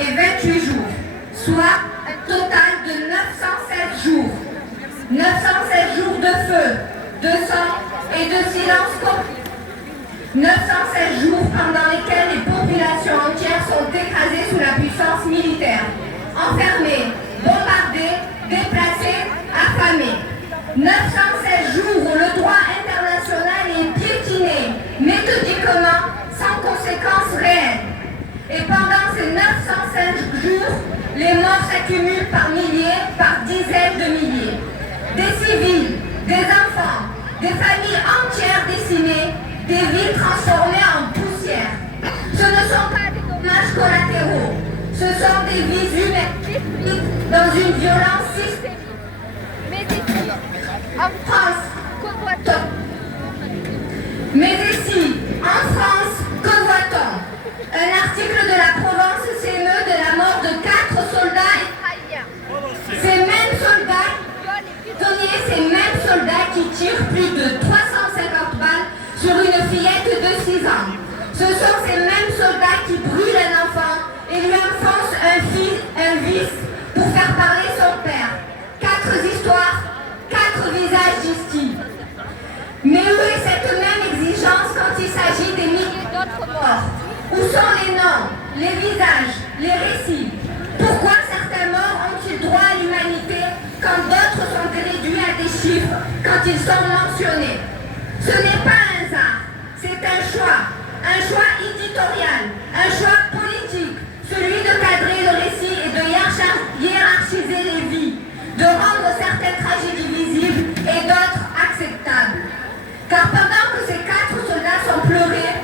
et 28 jours, soit un total de 916 jours. 916 jours de feu, de sang et de silence complet. 916 jours pendant lesquels les populations entières sont écrasées sous la puissance militaire, enfermées, bombardées, déplacées, affamées. 916 jours où le droit international est piétiné méthodiquement, sans conséquences réelles. Et pendant ces 916 jours, les morts s'accumulent par milliers, par dizaines de milliers. Des civils, des enfants, des familles entières décimées, des villes transformées en poussière. Ce ne sont pas des dommages collatéraux, ce sont des vies humaines dans une violence systémique. Mais ici, en France, que voit-on? Mais ici, en France, que voit-on? Un article de la Provence s'émeut de la mort de 4 soldats israéliens. Ces mêmes soldats, ces mêmes soldats qui tirent plus de 350 balles sur une fillette de 6 ans. Ce sont ces mêmes soldats qui brûlent un enfant et lui enfoncent un vis pour faire parler son père. 4 histoires, 4 visages distincts. Mais où est cette même exigence quand il s'agit des milliers d'autres morts? Où sont les noms, les visages, les récits? Pourquoi certains morts ont-ils droit à l'humanité quand d'autres sont réduits à des chiffres quand ils sont mentionnés? Ce n'est pas un hasard, c'est un choix éditorial, un choix politique, celui de cadrer le récit et de hiérarchiser les vies, de rendre certaines tragédies visibles et d'autres acceptables. Car pendant que ces 4 soldats sont pleurés,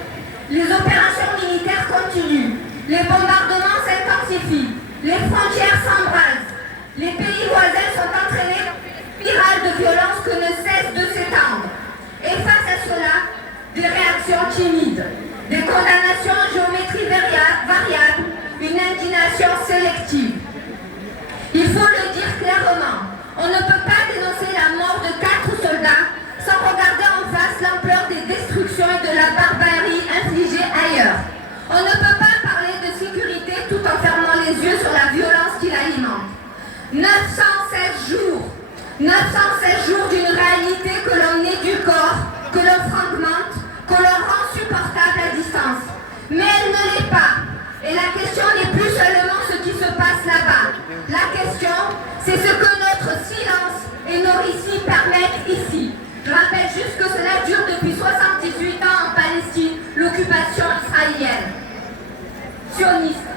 les opérations militaires continuent, les bombardements s'intensifient, les frontières s'embrasent, les pays voisins sont entraînés dans une spirale de violence que ne cesse de s'étendre. Et face à cela, des réactions timides, des condamnations en géométrie variable, une indignation sélective. Il faut le dire clairement, on ne peut pas dénoncer la mort de 4 soldats sans regarder en face l'ampleur des destructions et de la barbarie infligée ailleurs. On ne peut pas parler de sécurité tout en fermant les yeux sur la violence qui l'alimente. 916 jours. 916 jours d'une réalité que l'on édulcore, que l'on fragmente, que l'on rend supportable à distance. Mais elle ne l'est pas. Et la question n'est plus seulement ce qui se passe là-bas. La question, c'est ce que notre silence et nos récits permettent ici. Je rappelle juste que cela dure depuis 78 ans en Palestine, l'occupation israélienne, sioniste.